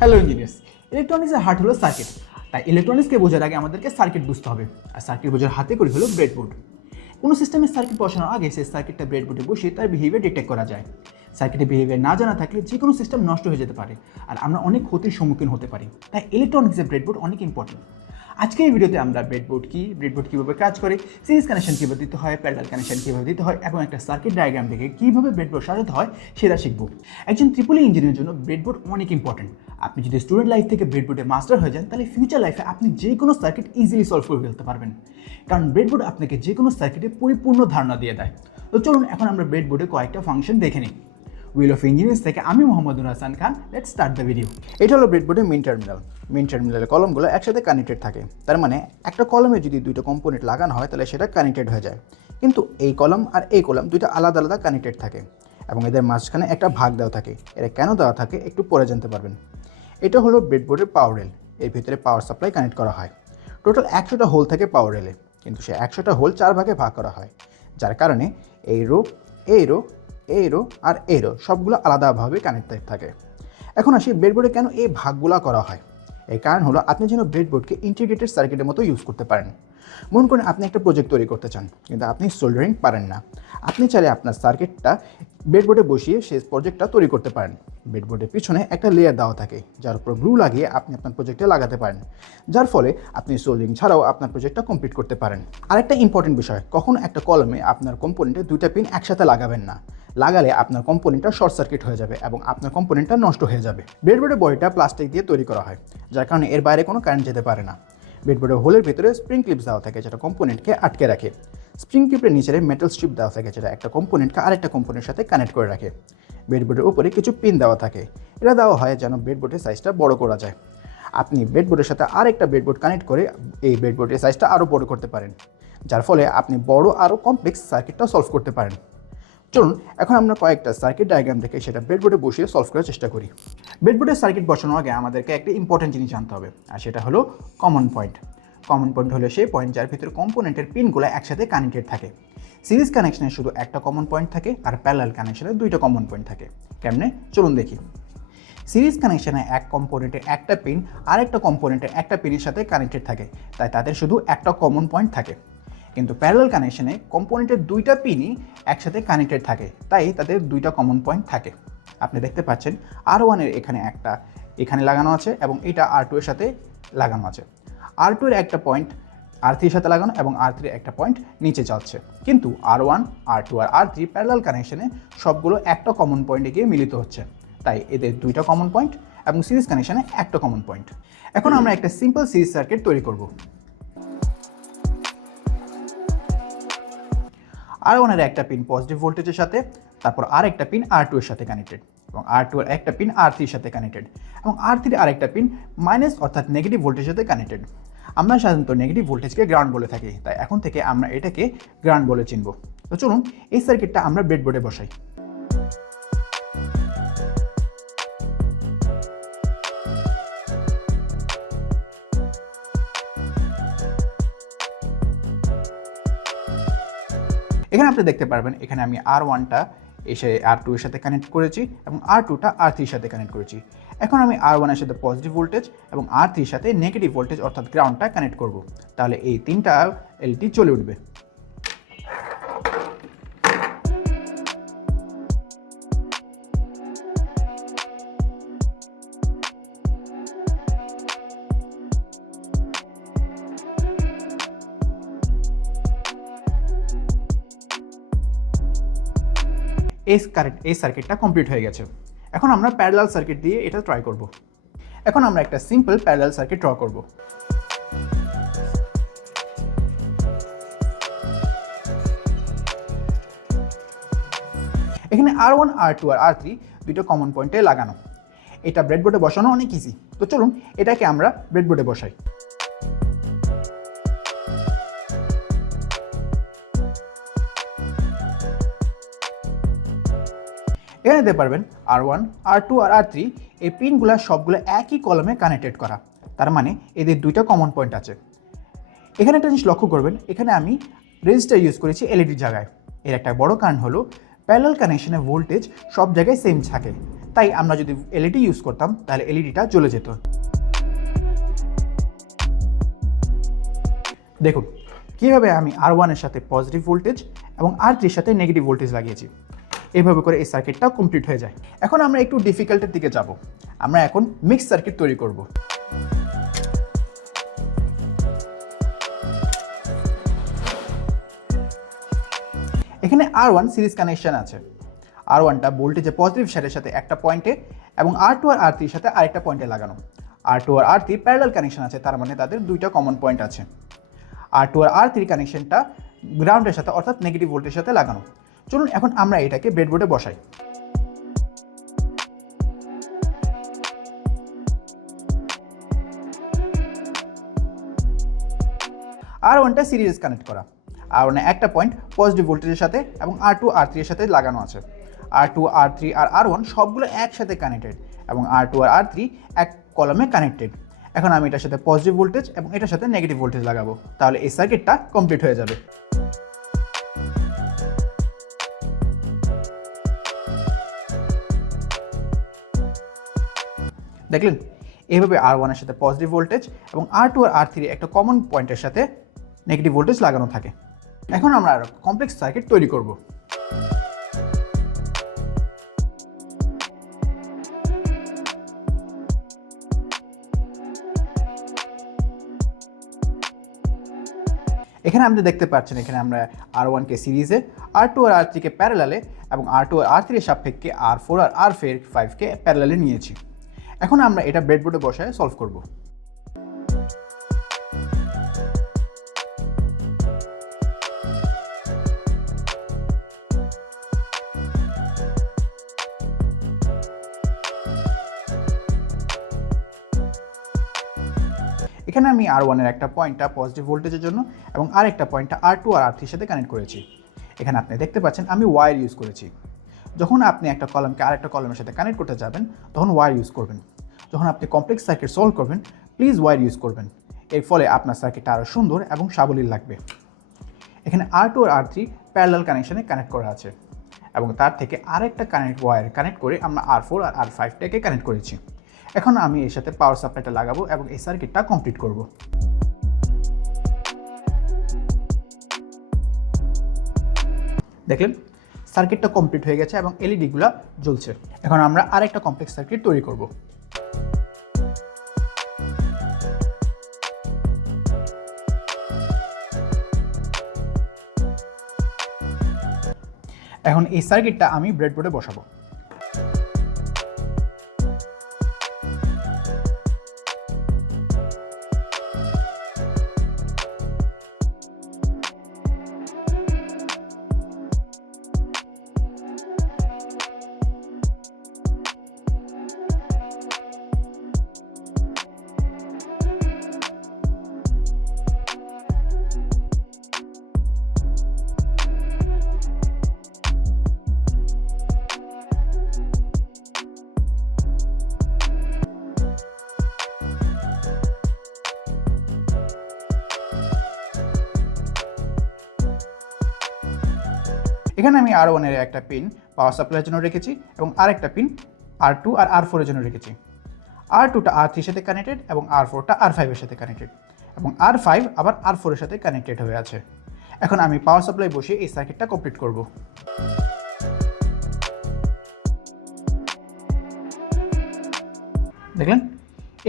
Hello engineers, ইলেকট্রনিক্সের heart হলো circuit. তাই ইলেকট্রনিক্সকে বোঝার আগে আমাদেরকে সার্কিট বুঝতে হবে। আর সার্কিট বোঝার হাতে করি হলো ব্রেডবোর্ড। কোনো সিস্টেমের সার্কিট বসানোর আগে সেই সার্কিটটা ব্রেডবোর্ডে বসিয়ে তার বিহেভিয়ার ডিটেক্ট করা যায়। সার্কিটের বিহেভিয়ার না জানা থাকলে যে কোনো সিস্টেম নষ্ট হয়ে যেতে পারে আর আমরা অনেক ক্ষতির সম্মুখীন হতে পারি। তাই ইলেকট্রনিক্সের ব্রেডবোর্ড অনেক ইম্পর্টেন্ট। আজকে এই ভিডিওতে আমরা ব্রেডবোর্ড কীভাবে কাজ করে, সিরিজ কানেকশন কীভাবে দিতে হয়, প্যারালাল কানেকশন কীভাবে দিতে হয় এবং একটা সার্কিট ডায়াগ্রাম থেকে কীভাবে ব্রেডবোর্ড সাজাতে হয় সেটা শিখব। একজন ট্রিপল ইঞ্জিনিয়ারের জন্য ব্রেডবোর্ড অনেক ইম্পর্টেন্ট। আপনি যদি স্টুডেন্ট লাইফ থেকে ব্রেডবোর্ডে মাস্টার হয়ে যান তাহলে ফিউচার লাইফে আপনি যে কোনো সার্কিট ইজিলি সলভ করে ফেলতে পারবেন, কারণ ব্রেডবোর্ড আপনাকে যে কোনো সার্কিটে পরিপূর্ণ ধারণা দিয়ে দেয়। তো চলুন এখন আমরা ব্রেডবোর্ডে কয়েকটা ফাংশন দেখে নিই। হুইল অফ ইঞ্জিনিয়ার্স থেকে আমি Mohammad Hasan Khan. Let's start the video. এটা হলো ব্রেডবোর্ডের মেইন টার্মিনাল। মেইন টার্মিনালের কলমগুলো একসাথে কানেক্টেড থাকে। তার মানে একটা কলমে যদি দুটো কম্পোনেন্ট লাগানো হয় তাহলে সেটা কানেক্টেড হয়ে যায়। কিন্তু এই কলম আর এই কলম দুইটা আলাদা আলাদা কানেক্টেড থাকে এবং এদের মাঝখানে একটা ভাগ দেওয়া থাকে। এটা কেন দেওয়া থাকে একটু পরে জানতে পারবেন। এটা হলো ব্রেডবোর্ডের পাওয়ার রেল। এর ভিতরে পাওয়ার সাপ্লাই কানেক্ট করা হয়। টোটাল 100টা হোল থাকে পাওয়ার রেলে, কিন্তু সে 100টা হোল 4 ভাগে ভাগ করা হয়, যার কারণে এই রো, এই রো, এই রো আর এই রো সবগুলো আলাদাভাবে কানেক্টেড থাকে। এখন আসি ব্রেডবোর্ডে কেন এই ভাগগুলো করা হয়। এর কারণ হলো আপনি যেন ব্রেডবোর্ডকে ইন্টিগ্রেটেড সার্কিটের মতো ইউজ করতে পারেন। মনে করেন আপনি একটা প্রজেক্ট তৈরি করতে চান, কিন্তু আপনি সোল্ডারিং পারেন না। আপনি চাইলে আপনার সার্কিটটা ব্রেডবোর্ডে বসিয়ে সেই প্রজেক্টটা তৈরি করতে পারেন। ব্রেডবোর্ডের পিছনে একটা লেয়ার দেওয়া থাকে যার উপর গ্লু লাগিয়ে আপনি আপনার প্রজেক্টে লাগাতে পারেন, যার ফলে আপনি সোল্ডারিং ছাড়াও আপনার প্রজেক্টটা কমপ্লিট করতে পারেন। আরেকটা ইম্পর্টেন্ট বিষয়, কখনো একটা কলমে আপনার কম্পোনেন্টে দুইটা পিন একসাথে লাগাবেন না। লাগালে আপনার কম্পোনেন্টটা শর্ট সার্কিট হয়ে যাবে এবং আপনার কম্পোনেন্টটা নষ্ট হয়ে যাবে। ব্রেডবোর্ডের বডিটা প্লাস্টিক দিয়ে তৈরি করা হয়, যার কারণে এর বাইরে কোনো কারেন্ট যেতে পারে না। ব্রেডবোর্ডের হোলের ভিতরে স্প্রিং ক্লিপস দেওয়া থাকে যেটা কম্পোনেন্টকে আটকে রাখে। স্প্রিং ক্লিপের নিচে মেটাল স্ট্রিপ দেওয়া থাকে যেটা একটা কম্পোনেন্টকে আরেকটা কম্পোনেন্টের সাথে কানেক্ট করে রাখে। ব্রেডবোর্ডের উপরে কিছু পিন দেওয়া থাকে। এটা দেওয়া হয় যেন ব্রেডবোর্ডের সাইজটা বড় করা যায়। আপনি ব্রেডবোর্ডের সাথে আরেকটা ব্রেডবোর্ড কানেক্ট করে এই ব্রেডবোর্ডের সাইজটা আরও বড় করতে পারেন, যার ফলে আপনি বড় আরও কমপ্লেক্স সার্কিটটা সলভ করতে পারেন। চলুন এখন আমরা কয়েকটা সার্কিট ডায়াগ্রাম দেখে সেটা ব্রেডবোর্ডে বসিয়ে সলভ করার চেষ্টা করি। ব্রেডবোর্ডের সার্কিট বসানোর আগে আমাদেরকে একটা ইম্পর্টেন্ট জিনিস জানতে হবে, আর সেটা হলো কমন পয়েন্ট। কমন পয়েন্ট হলো সেই পয়েন্ট যার ভিতরে কম্পোনেন্টের পিনগুলো একসাথে কানেক্টেড থাকে। সিরিজ কানেকশনে শুধু একটা কমন পয়েন্ট থাকে আর প্যারালাল কানেকশনে দুইটা কমন পয়েন্ট থাকে। কেমনে চলুন দেখি। সিরিজ কানেকশনে এক কম্পোনেন্টের একটা পিন আর একটা কম্পোনেন্টের একটা পিনের সাথে কানেক্টেড থাকে, তাই তাদের শুধু একটা কমন পয়েন্ট থাকে। কিন্তু প্যারালাল কানেকশনে কম্পোনেন্টের দুইটা পিনই একসাথে কানেক্টেড থাকে, তাই তাদের দুইটা কমন পয়েন্ট থাকে। আপনি দেখতে পাচ্ছেন R1 এখানে একটা এখানে লাগানো আছে এবং এটা R2 এর সাথে লাগানো আছে। R2 এর একটা পয়েন্ট R3 এর সাথে লাগানো এবং R3 এর একটা পয়েন্ট নিচে যাচ্ছে। কিন্তু R1, R2 আর R3 প্যারালাল কানেকশনে সবগুলো একটা কমন পয়েন্টে গিয়ে মিলিত হচ্ছে, তাই এদের দুইটা কমন পয়েন্ট এবং সিরিজ কানেকশনে একটা কমন পয়েন্ট। এখন আমরা একটা সিম্পল সিরিজ সার্কিট তৈরি করব। R1 এর একটা পিন পজিটিভ ভোল্টেজের সাথে, তারপর আর একটা পিন R2 এর সাথে কানেক্টেড এবং R2 এর একটা পিন R3 এর সাথে কানেক্টেড এবং R3 এর আরেকটা পিন মাইনাস অর্থাৎ নেগেটিভ ভোল্টেজের সাথে কানেক্টেড। আমরা সাধারণত নেগেটিভ ভোল্টেজকে গ্রাউন্ড বলে থাকি, তাই এখন থেকে আমরা এটাকে গ্রাউন্ড বলে চিনব। তো চলুন এই সার্কিটটা আমরা ব্রেডবোর্ডে বসাই। এখানে আপনি দেখতে পারবেন এখানে আমি R1টা এসে R2 এর সাথে কানেক্ট করেছি এবং R2টা R3 এর সাথে কানেক্ট করেছি। এখন আমি R1 এর সাথে পজিটিভ ভোল্টেজ এবং R3 এর সাথে নেগেটিভ ভোল্টেজ অর্থাৎ গ্রাউন্ডটা কানেক্ট করব, তাহলে এই তিনটা এলটি চলে উঠবে। এই সার্কিটটা কমপ্লিট হয়ে গেছে। এখন আমরা প্যারালাল সার্কিট দিয়ে এটা ট্রাই করব। এখন আমরা একটা সিম্পল প্যারালাল সার্কিট ড্র করব। এখানে R1, R2 আর R3 দুটো কমন পয়েন্টে লাগানো। এটা ব্রেডবোর্ডে বসানো অনেক ইজি। তো চলুন এটাকে আমরা ব্রেডবোর্ডে বসাই। এখানে দেখতে পারবেন R1, R2 আর R3 এই পিনগুলো সবগুলো একই কলমে কানেক্টেড করা, তার মানে এদের দুইটা কমন পয়েন্ট আছে। এখানে একটা জিনিস লক্ষ্য করবেন, এখানে আমি রেজিস্টার ইউজ করেছি এলইডির জায়গায়। এর একটা বড় কারণ হলো প্যারালাল কানেকশনে ভোল্টেজ সব জায়গায় সেম থাকে, তাই আমরা যদি এলইডি ইউজ করতাম তাহলে এলইডিটা জ্বলে যেত। দেখুন কীভাবে আমি R1 এর সাথে পজিটিভ ভোল্টেজ এবং R3 এর সাথে নেগেটিভ ভোল্টেজ লাগিয়েছি। এইভাবে করে এই সার্কিটটা কমপ্লিট হয়ে যায়। এখন আমরা একটু ডিফিকাল্টের দিকে যাব। আমরা এখন মিক্স সার্কিট তৈরি করব। এখানে R1 সিরিজ কানেকশন আছে। R1টা ভোল্টেজে পজিটিভ সাইডের সাথে একটা পয়েন্টে এবং R2 আর R3 এর সাথে আরেকটা পয়েন্টে লাগানো। R2 আর R3 প্যারালাল কানেকশন আছে, তার মানে তাদের দুইটা কমন পয়েন্ট আছে। R2 আর R3 কানেকশনটা গ্রাউন্ডের সাথে অর্থাৎ নেগেটিভ ভোল্টেজের সাথে লাগানো। চলুন এখন আমরা এটাকে ব্রেডবোর্ডে বসাই। R1টা সিরিজ কানেক্ট করা। R1 একটা পয়েন্ট পজিটিভ ভোল্টেজের সাথে এবং R2 R3 এর সাথে লাগানো আছে। R2 R3 আর R1 সবগুলো একসাথে কানেক্টেড এবং R2 আর R3 এক কলামে কানেক্টেড। এখন আমি এটার সাথে পজিটিভ ভোল্টেজ এবং এটার সাথে নেগেটিভ ভোল্টেজ লাগাবো, তাহলে এই সার্কিটটা কমপ্লিট হয়ে যাবে। দেখলেন এইভাবে R1 এর সাথে পজিটিভ ভোল্টেজ এবং R2 আর R3 একটা কমন পয়েন্টের সাথে নেগেটিভ ভোল্টেজ লাগানো থাকে। এখন আমরা কমপ্লেক্স সার্কিট তৈরি করব। এখানে আপনি দেখতে পাচ্ছেন এখানে আমরা R1 কে সিরিজে, R2 আর R3 কে প্যারালালে এবং R2 আর R3 এর সাপেক্ষে R4 আর R5 কে প্যারালালে নিয়েছি। এখন আমরা এটা ব্রেডবোর্ডে বসায় সলভ করব। এখানে আমি R1 এর একটা পয়েন্টটা পজিটিভ ভোল্টেজের জন্য এবং আরেকটা পয়েন্টটা R2 আর R3 এর সাথে কানেক্ট করেছি। এখানে আপনি দেখতে পাচ্ছেন আমি ওয়্যার ইউজ করেছি। যখন আপনি একটা কলামকে আরেকটা কলামের সাথে কানেক্ট করতে যাবেন তখন ওয়্যার ইউজ করবেন। যখন আপনি কমপ্লেক্স সার্কিট সলভ করবেন প্লিজ ওয়্যার ইউজ করবেন, এর ফলে আপনার সার্কিটটা আরও সুন্দর এবং সাবলীল লাগবে। এখানে R2 আর R3 প্যারালাল কানেকশনে কানেক্ট করা আছে এবং তার থেকে আরেকটা ওয়্যার কানেক্ট করে আমরা R4 আর R5টাকে কানেক্ট করেছি। এখন আমি এর সাথে পাওয়ার সাপ্লাইটা লাগাবো এবং এই সার্কিটটা কমপ্লিট করব। দেখলেন সার্কিটটা কমপ্লিট হয়ে গেছে এবং এলইডিগুলো জ্বলছে। এখন আমরা আরেকটা কমপ্লেক্স সার্কিট তৈরি করব। এখন এই সার্কিটটা আমি ব্রেডবোর্ডে বসাবো। এখানে আমি R1 এর একটা পিন পাওয়ার সাপ্লাইয়ের জন্য রেখেছি এবং আরেকটা পিন R2 আর R4 এর জন্য রেখেছি। R2টা R3 এর সাথে কানেক্টেড এবং R4টা R5 এর সাথে কানেক্টেড এবং R5 আবার R4 এর সাথে কানেক্টেড হয়ে আছে। এখন আমি পাওয়ার সাপ্লাই বসিয়ে এই সার্কিটটা কমপ্লিট করব। দেখলেন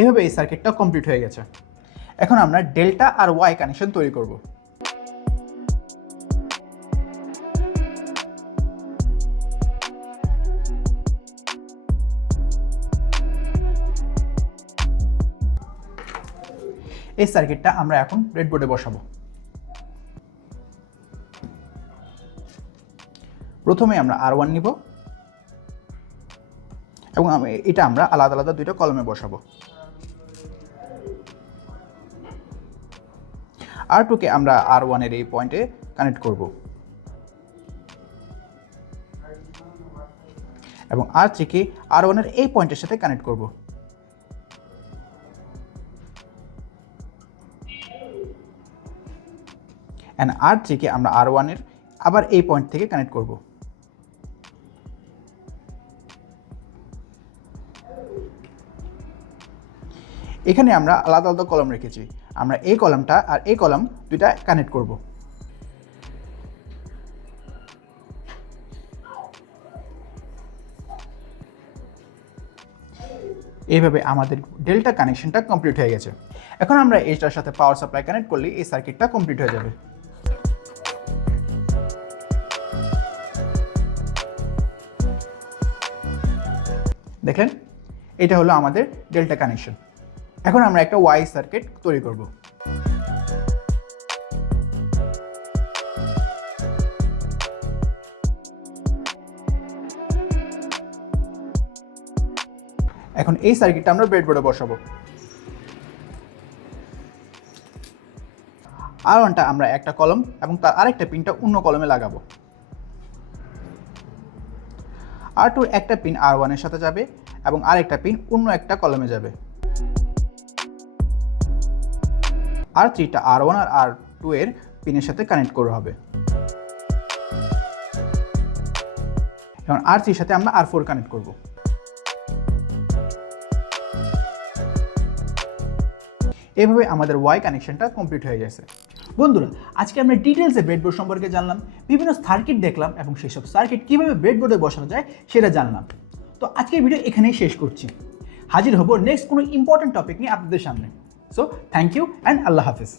এভাবে এই সার্কিটটা কমপ্লিট হয়ে গেছে। এখন আমরা ডেল্টা আর ওয়াই কানেকশন তৈরি করব। এই সার্কিটটা আমরা এখন ব্রেডবোর্ডে বসাবো। প্রথমে আমরা R1 নিব এবং এটা আমরা আলাদা আলাদা দুইটা কলমে বসাবো। R2 কে আমরা R1 এর এই পয়েন্টে কানেক্ট করব এবং R3 কে R1 এর এই পয়েন্টের সাথে কানেক্ট করব। এন্ড R3 কে আমরা R1 এর আবার এই পয়েন্ট থেকে কানেক্ট করব। এখানে আমরা আলাদা আলাদা কলাম রেখেছি। আমরা এই কলামটা আর এই কলাম দুইটা কানেক্ট করব। এইভাবে আমাদের ডেল্টা কানেকশনটা কমপ্লিট হয়ে গেছে। এখন আমরা এইটার সাথে পাওয়ার সাপ্লাই কানেক্ট করলে এই সার্কিটটা কমপ্লিট হয়ে যাবে। দেখলেন, এটা হলো আমাদের ডেল্টা কানেকশন। এখন আমরা একটা ওয়াই সার্কিট তৈরি করব। এখন এই সার্কিটটা আমরা ব্রেডবোর্ডে বসাবো। R1টা আমরা একটা কলম এবং তার আরেকটা পিনটা অন্য কলমে লাগাবো। R2-র একটা পিন R1 এর সাথে যাবে এবং আরেকটা পিন অন্য একটা কলমে যাবে। R3টা R1 আর R2 এর পিনের সাথে কানেক্ট করা হবে। এখন R3-র সাথে আমরা R4 কানেক্ট করব। এভাবে আমাদের ওয়াই কানেকশনটা কমপ্লিট হয়ে গেছে। বন্ধুরা, আজকে আমরা ডিটেলসে ব্রেডবোর্ড সম্পর্কে জানলাম, বিভিন্ন সার্কিট দেখলাম এবং সেসব সার্কিট কীভাবে ব্রেডবোর্ডে বসানো যায় সেটা জানলাম। তো আজকের ভিডিও এখানেই শেষ করছি। হাজির হব নেক্সট কোনো ইম্পর্টেন্ট টপিক নিয়ে আপনাদের সামনে। সো থ্যাংক ইউ অ্যান্ড আল্লাহ হাফিজ।